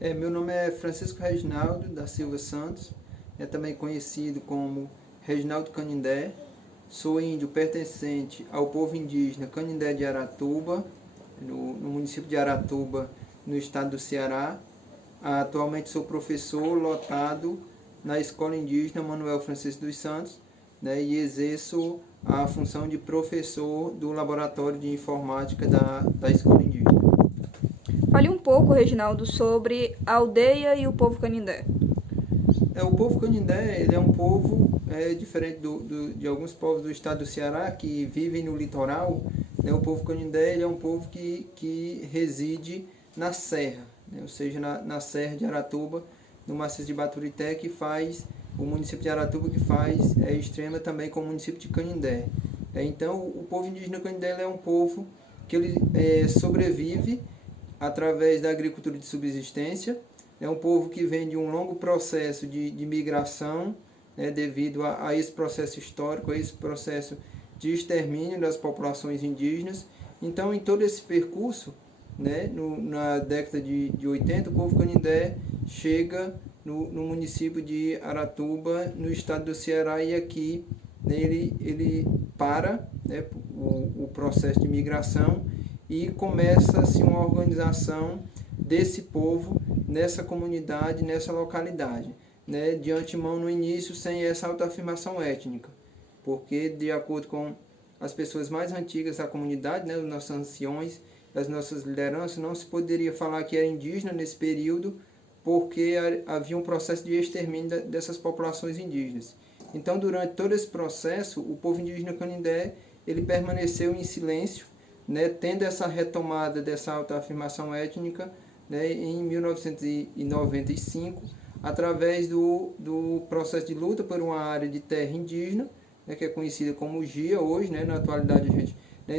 Meu nome é Francisco Reginaldo da Silva Santos, é também conhecido como Reginaldo Canindé. Sou índio pertencente ao povo indígena Canindé de Aratuba, no município de Aratuba, no estado do Ceará. Atualmente sou professor lotado na Escola Indígena Manuel Francisco dos Santos, né, e exerço a função de professor do Laboratório de Informática da Escola Indígena. Fale um pouco, Reginaldo, sobre a aldeia e o povo Canindé. O povo Canindé ele é um povo diferente de alguns povos do estado do Ceará que vivem no litoral. Né? O povo Canindé ele é um povo que reside na serra, né? Ou seja, na serra de Aratuba, no maciço de Baturité, que faz o município de Aratuba, que faz extrema também com o município de Canindé. Então, o povo indígena Canindé ele é um povo que ele sobrevive através da agricultura de subsistência. É um povo que vem de um longo processo de migração, né, devido a esse processo histórico, a esse processo de extermínio das populações indígenas. Então, em todo esse percurso, né, na década de 80, o povo Canindé chega no município de Aratuba, no estado do Ceará, e aqui, né, ele para, né, o processo de migração e começa-se uma organização desse povo nessa comunidade, nessa localidade, né? De antemão, no início, sem essa autoafirmação étnica, porque, de acordo com as pessoas mais antigas da comunidade, né, os nossos anciões, as nossas lideranças, não se poderia falar que era indígena nesse período, porque havia um processo de extermínio dessas populações indígenas. Então, durante todo esse processo, o povo indígena Canindé ele permaneceu em silêncio, né, tendo essa retomada dessa autoafirmação étnica, né, em 1995, através do processo de luta por uma área de terra indígena, né, que é conhecida como GIA hoje, né, na atualidade a gente, né,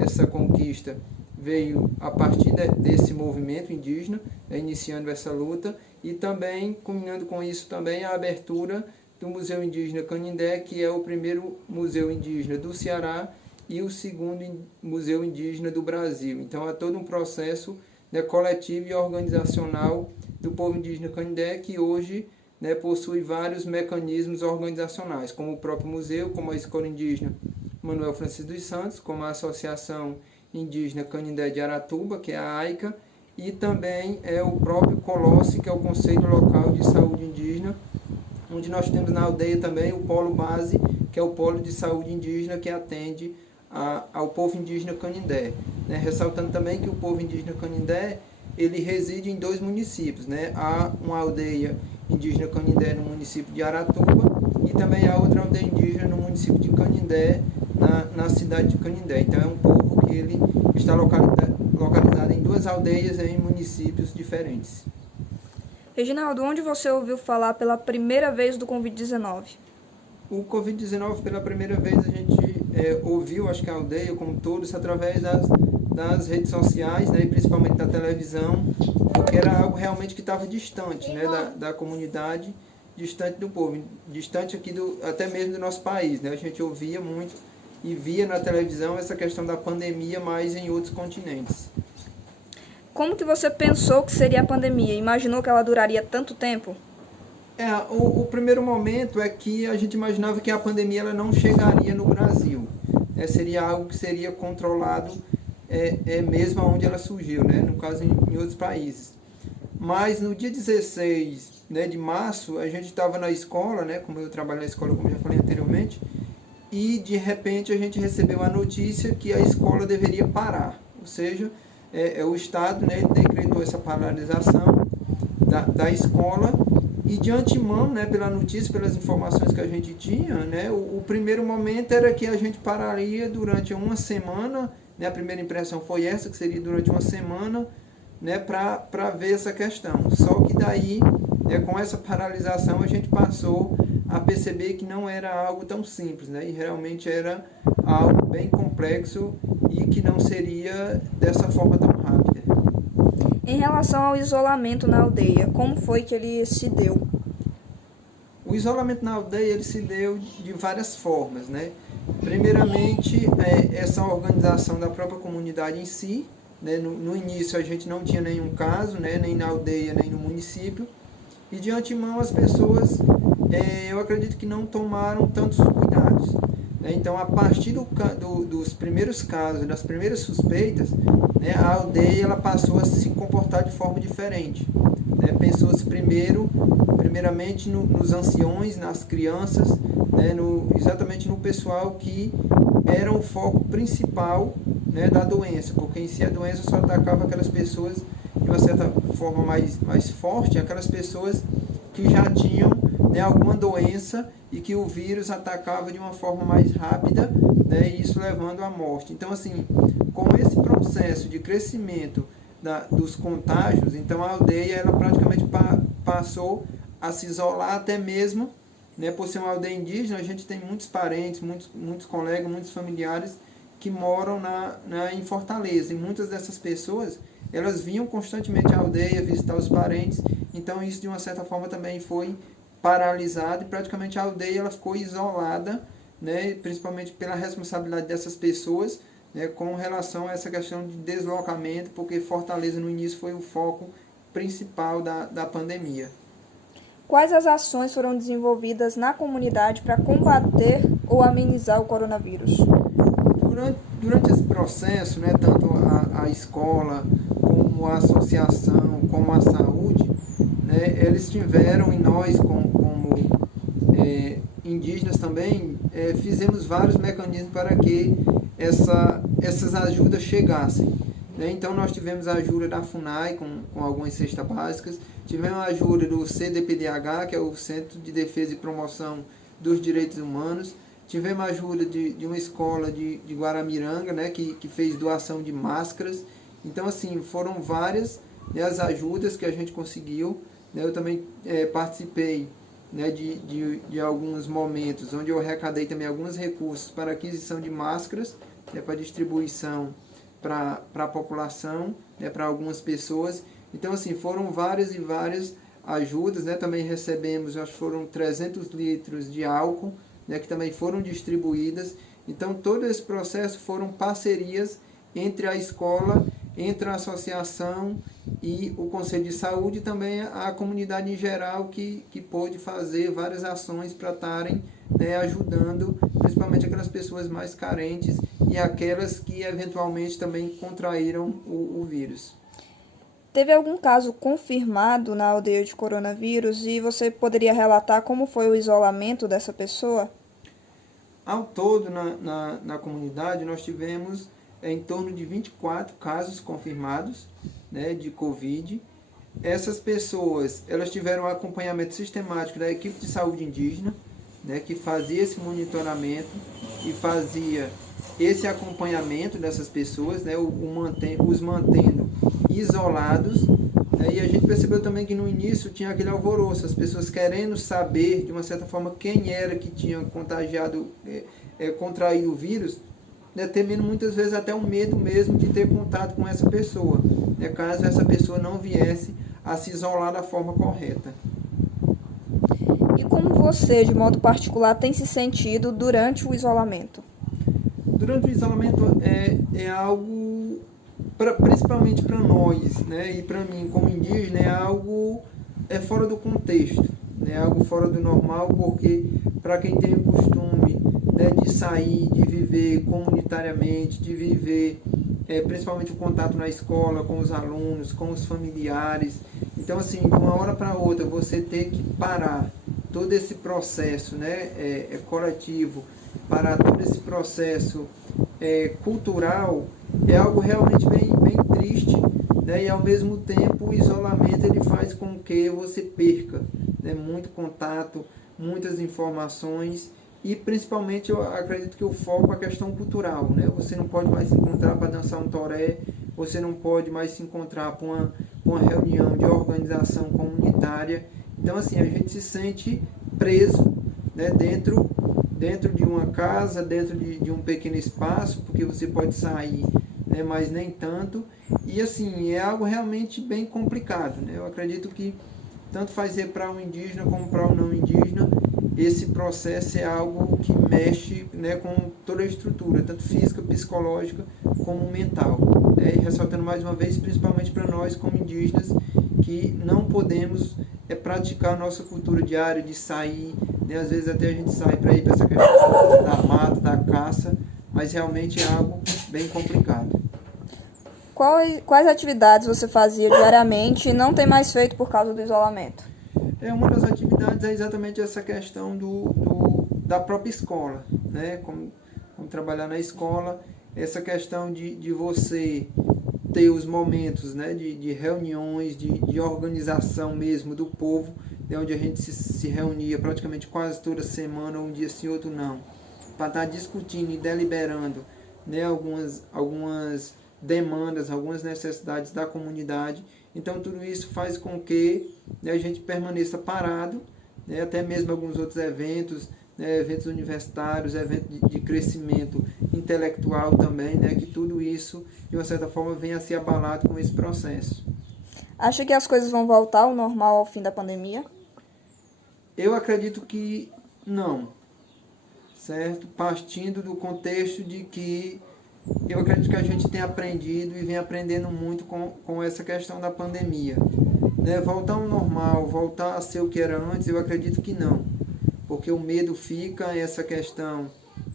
essa conquista veio a partir desse movimento indígena, né, iniciando essa luta, e também, combinando com isso também, a abertura do Museu Indígena Canindé, que é o primeiro museu indígena do Ceará e o segundo museu indígena do Brasil. Então, é todo um processo, né, coletivo e organizacional do povo indígena Canindé, que hoje, né, possui vários mecanismos organizacionais, como o próprio museu, como a Escola Indígena Manuel Francisco dos Santos, como a Associação Indígena Canindé de Aratuba, que é a AICA, e também o próprio COLOSSE, que é o Conselho Local de Saúde Indígena, onde nós temos na aldeia também o polo base, que é o polo de saúde indígena, que atende ao povo indígena Canindé, né? Ressaltando também que o povo indígena Canindé ele reside em 2 municípios, né? Há uma aldeia indígena Canindé no município de Aratuba e também há outra aldeia indígena no município de Canindé, na cidade de Canindé. Então é um povo que ele está localizado em 2 aldeias em municípios diferentes. Reginaldo, onde você ouviu falar pela primeira vez do Covid-19? O Covid-19, pela primeira vez, a gente ouviu, acho que a aldeia, como todos, através das redes sociais, né, e principalmente da televisão, porque era algo realmente que estava distante, né, da comunidade, distante do povo, distante aqui até mesmo do nosso país. Né? A gente ouvia muito e via na televisão essa questão da pandemia, mas em outros continentes. Como que você pensou que seria a pandemia? Imaginou que ela duraria tanto tempo? O primeiro momento é que a gente imaginava que a pandemia ela não chegaria no Brasil. Né? Seria algo que seria controlado mesmo onde ela surgiu, né? No caso em outros países. Mas no dia 16, né, de março, a gente estava na escola, né, como eu trabalho na escola, como já falei anteriormente, e de repente a gente recebeu a notícia que a escola deveria parar. Ou seja, o Estado, né, decretou essa paralisação da escola. E de antemão, né, pela notícia, pelas informações que a gente tinha, né, o primeiro momento era que a gente pararia durante uma semana, né, a primeira impressão foi essa, que seria durante uma semana, né, para ver essa questão. Só que daí, né, com essa paralisação, a gente passou a perceber que não era algo tão simples, né, e realmente era algo bem complexo e que não seria dessa forma tão rápida. Em relação ao isolamento na aldeia, como foi que ele se deu? O isolamento na aldeia ele se deu de várias formas, né? Primeiramente, essa organização da própria comunidade em si, né? No início a gente não tinha nenhum caso, né? Nem na aldeia, nem no município, e de antemão as pessoas, eu acredito que não tomaram tantos cuidados, né? Então, a partir dos primeiros casos, das primeiras suspeitas, né, a aldeia ela passou a se comportar de forma diferente, né? Pensou-se primeiramente nos anciões, nas crianças, né, exatamente no pessoal que era o foco principal, né, da doença, porque em si a doença só atacava aquelas pessoas de uma certa forma mais forte, aquelas pessoas que já tinham, né, alguma doença e que o vírus atacava de uma forma mais rápida, né, e isso levando à morte. Então, assim, com esse processo de crescimento dos contágios, então a aldeia ela praticamente passou a se isolar até mesmo, né, por ser uma aldeia indígena, a gente tem muitos parentes, muitos colegas, muitos familiares que moram em Fortaleza, e muitas dessas pessoas elas vinham constantemente à aldeia visitar os parentes, então isso de uma certa forma também foi paralisado e praticamente a aldeia ela ficou isolada, né, principalmente pela responsabilidade dessas pessoas, né, com relação a essa questão de deslocamento, porque Fortaleza no início foi o foco principal da pandemia. Quais as ações foram desenvolvidas na comunidade para combater ou amenizar o coronavírus? Durante esse processo, né, tanto a escola, como a associação, como a saúde, né, eles tiveram, e nós, como indígenas também, fizemos vários mecanismos para que essas ajudas chegassem. Né? Então, nós tivemos a ajuda da FUNAI, com algumas cestas básicas, tivemos a ajuda do CDPDH, que é o Centro de Defesa e Promoção dos Direitos Humanos, tivemos a ajuda de uma escola de Guaramiranga, né, que fez doação de máscaras. Então, assim, foram várias, né, as ajudas que a gente conseguiu. Né? Eu também participei, né, de alguns momentos onde eu arrecadei também alguns recursos para aquisição de máscaras, né, para distribuição para a população, né, para algumas pessoas. Então, assim, foram várias e várias ajudas, né? Também recebemos, acho que foram 300 litros de álcool, né, que também foram distribuídas. Então, todo esse processo foram parcerias entre a escola, entre a associação e o Conselho de Saúde, e também a comunidade em geral, que pôde fazer várias ações para estarem, né, ajudando, principalmente aquelas pessoas mais carentes e aquelas que eventualmente também contraíram o vírus. Teve algum caso confirmado na aldeia de coronavírus e você poderia relatar como foi o isolamento dessa pessoa? Ao todo, na comunidade, nós tivemos em torno de 24 casos confirmados, né, de Covid. Essas pessoas elas tiveram um acompanhamento sistemático da equipe de saúde indígena, né, que fazia esse monitoramento e fazia esse acompanhamento dessas pessoas, né, os mantendo isolados. Né, e a gente percebeu também que no início tinha aquele alvoroço, as pessoas querendo saber, de uma certa forma, quem era que tinha contraído o vírus, né, temendo muitas vezes até um medo mesmo de ter contato com essa pessoa, né, caso essa pessoa não viesse a se isolar da forma correta. E como você, de modo particular, tem se sentido durante o isolamento? Durante o isolamento é algo, principalmente para nós, né, e para mim como indígena, é algo fora do contexto, né, algo fora do normal, porque para quem tem o costume, né, de sair, de viver comunitariamente, de viver principalmente o contato na escola, com os alunos, com os familiares. Então, assim, de uma hora para outra, você ter que parar todo esse processo, né, coletivo, parar todo esse processo cultural, é algo realmente bem triste, né, e ao mesmo tempo o isolamento ele faz com que você perca, né, muito contato, muitas informações. E principalmente eu acredito que o foco é a questão cultural, né? Você não pode mais se encontrar para dançar um toré, você não pode mais se encontrar para uma reunião de organização comunitária. Então, assim, a gente se sente preso, né, dentro de uma casa, dentro de um pequeno espaço, porque você pode sair, né, mas nem tanto. E assim, é algo realmente bem complicado, né? Eu acredito que tanto faz para o indígena como para o não indígena, esse processo é algo que mexe, né, com toda a estrutura, tanto física, psicológica, como mental. Né? E ressaltando mais uma vez, principalmente para nós como indígenas, que não podemos praticar a nossa cultura diária de sair, né? Às vezes até a gente sai para ir para essa questão da mata, da caça, mas realmente é algo bem complicado. Quais atividades você fazia diariamente e não tem mais feito por causa do isolamento? Uma das atividades é exatamente essa questão da própria escola, né? Como trabalhar na escola, essa questão de você ter os momentos, né? de reuniões, de organização mesmo do povo, né? Onde a gente se reunia praticamente quase toda semana, um dia sim, outro não, para estar discutindo e deliberando, né? algumas demandas, algumas necessidades da comunidade. Então tudo isso faz com que, né, a gente permaneça parado, né, até mesmo alguns outros eventos, né, eventos universitários, eventos de crescimento intelectual também, né, que tudo isso de uma certa forma venha a ser abalado com esse processo. Acha que as coisas vão voltar ao normal ao fim da pandemia? Eu acredito que não, certo? Partindo do contexto de que eu acredito que a gente tem aprendido e vem aprendendo muito com essa questão da pandemia. Né? Voltar ao normal, voltar a ser o que era antes, eu acredito que não. Porque o medo fica, essa questão,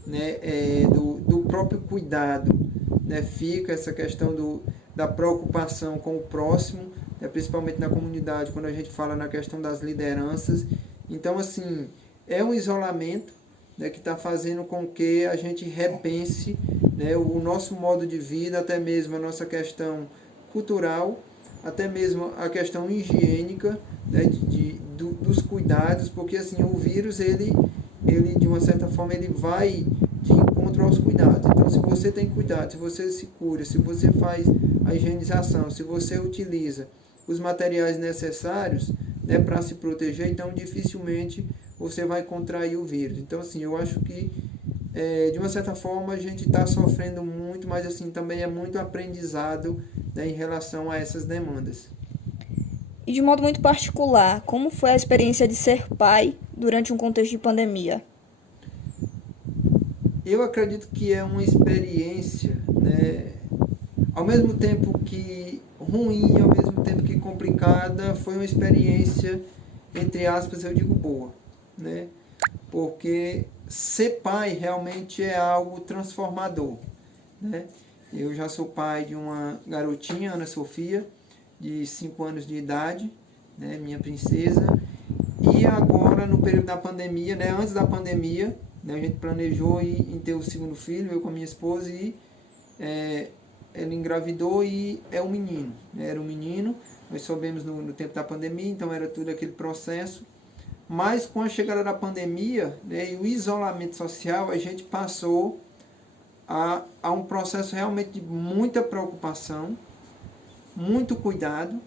né, do próprio cuidado, né? Fica essa questão da preocupação com o próximo, né? Principalmente na comunidade, quando a gente fala na questão das lideranças. Então, assim, é um isolamento, né, que está fazendo com que a gente repense, né, o nosso modo de vida, até mesmo a nossa questão cultural, até mesmo a questão higiênica, né, dos cuidados, porque assim, o vírus, ele de uma certa forma, ele vai de encontro aos cuidados. Então, se você tem cuidado, se você se cura, se você faz a higienização, se você utiliza os materiais necessários, né, para se proteger, então dificilmente você vai contrair o vírus. Então, assim, eu acho que, de uma certa forma, a gente está sofrendo muito, mas assim, também é muito aprendizado, né, em relação a essas demandas. E de modo muito particular, como foi a experiência de ser pai durante um contexto de pandemia? Eu acredito que é uma experiência, né, ao mesmo tempo que ruim, ao mesmo tempo que complicada, foi uma experiência, entre aspas, eu digo boa, né? Porque ser pai realmente é algo transformador, né? Eu já sou pai de uma garotinha, Ana Sofia, de 5 anos de idade, né? Minha princesa. E agora, no período da pandemia, né? Antes da pandemia, né? A gente planejou em ter o segundo filho, eu com a minha esposa, e ela engravidou e é um menino, né? Era um menino, nós soubemos no tempo da pandemia, então era tudo aquele processo. Mas com a chegada da pandemia, né, e o isolamento social, a gente passou a um processo realmente de muita preocupação, muito cuidado,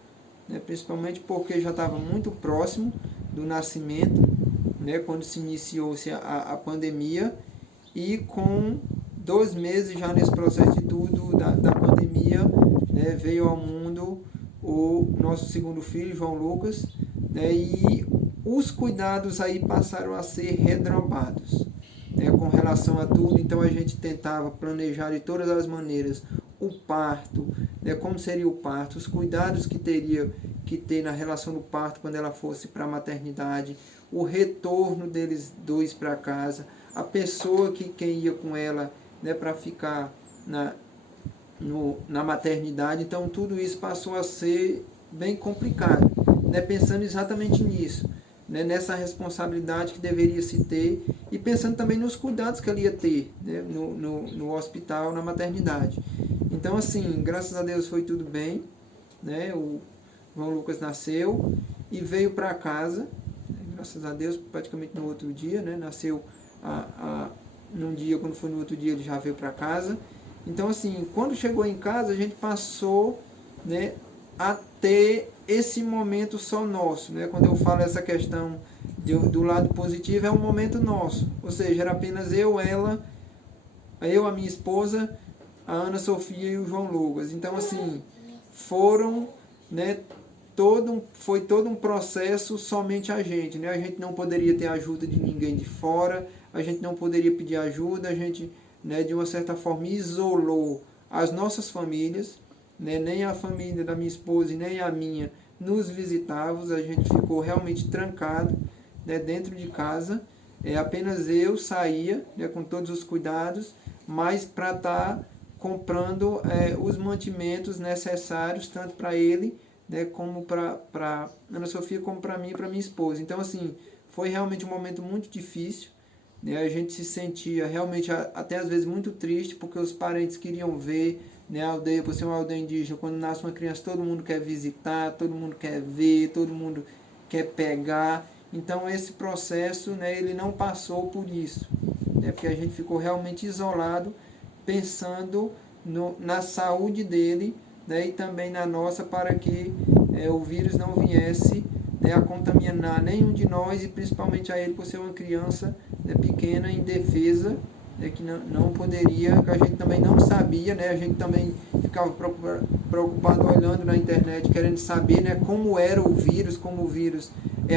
né, principalmente porque já estava muito próximo do nascimento, né, quando se iniciou-se a pandemia, e com 2 meses já nesse processo de tudo da pandemia, né, veio ao mundo o nosso segundo filho, João Lucas, né, e os cuidados aí passaram a ser redrobados, né, com relação a tudo. Então a gente tentava planejar de todas as maneiras o parto, né, como seria o parto, os cuidados que teria que ter na relação do parto quando ela fosse para a maternidade, o retorno deles dois para casa, a pessoa quem ia com ela, né, para ficar na maternidade. Então tudo isso passou a ser bem complicado, né, pensando exatamente nisso, né, nessa responsabilidade que deveria se ter, e pensando também nos cuidados que ela ia ter, né, no hospital, na maternidade. Então, assim, graças a Deus foi tudo bem, né, o João Lucas nasceu e veio para casa, né, graças a Deus, praticamente no outro dia, né, nasceu num dia, quando foi no outro dia ele já veio para casa. Então, assim, quando chegou em casa, a gente passou, né, a ter esse momento só nosso, né? Quando eu falo essa questão do lado positivo, é um momento nosso, ou seja, era apenas eu, ela, a minha esposa, a Ana Sofia e o João Lucas. Então, assim, foram, né, foi todo um processo somente a gente, né? A gente não poderia ter ajuda de ninguém de fora, a gente não poderia pedir ajuda, a gente, né, de uma certa forma isolou as nossas famílias, né? Nem a família da minha esposa e nem a minha nos visitavam, a gente ficou realmente trancado, né, dentro de casa, apenas eu saía, né, com todos os cuidados, mas para estar comprando os mantimentos necessários, tanto para ele, né, como para Ana Sofia, como para mim e para minha esposa. Então, assim, foi realmente um momento muito difícil, né, a gente se sentia realmente até às vezes muito triste, porque os parentes queriam ver, né, a aldeia, por ser uma aldeia indígena, quando nasce uma criança, todo mundo quer visitar, todo mundo quer ver, todo mundo quer pegar. Então, esse processo, né, ele não passou por isso, né, porque a gente ficou realmente isolado, pensando na saúde dele, né, e também na nossa, para que o vírus não viesse, né, a contaminar nenhum de nós, e principalmente a ele, por ser uma criança, né, pequena, indefesa, né, que não poderia, que a gente também não sabia, né, a gente também ficava preocupado olhando na internet, querendo saber, né, como era o vírus, como o vírus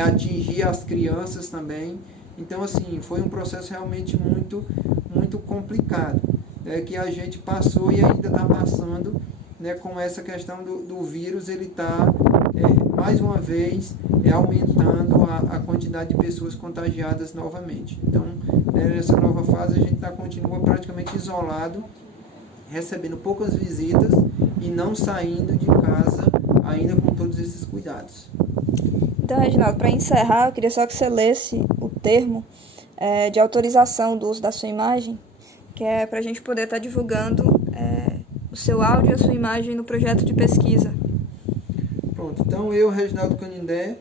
atingia as crianças também. Então, assim, foi um processo realmente muito, muito complicado, que a gente passou e ainda está passando, né, com essa questão do vírus. Ele está, mais uma vez, aumentando a quantidade de pessoas contagiadas novamente. Então, né, nessa nova fase, a gente continua praticamente isolado, recebendo poucas visitas e não saindo de casa ainda com todos esses cuidados. Então, Reginaldo, para encerrar, eu queria só que você lesse o termo de autorização do uso da sua imagem, que é para a gente poder estar divulgando o seu áudio e a sua imagem no projeto de pesquisa. Pronto, então eu, Reginaldo Canindé,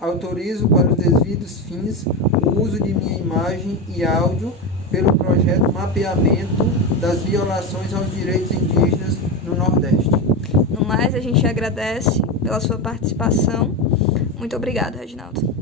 autorizo para os devidos fins o uso de minha imagem e áudio pelo projeto Mapeamento das Violações aos Direitos Indígenas no Nordeste. No mais, a gente agradece pela sua participação. Muito obrigado, Reginaldo.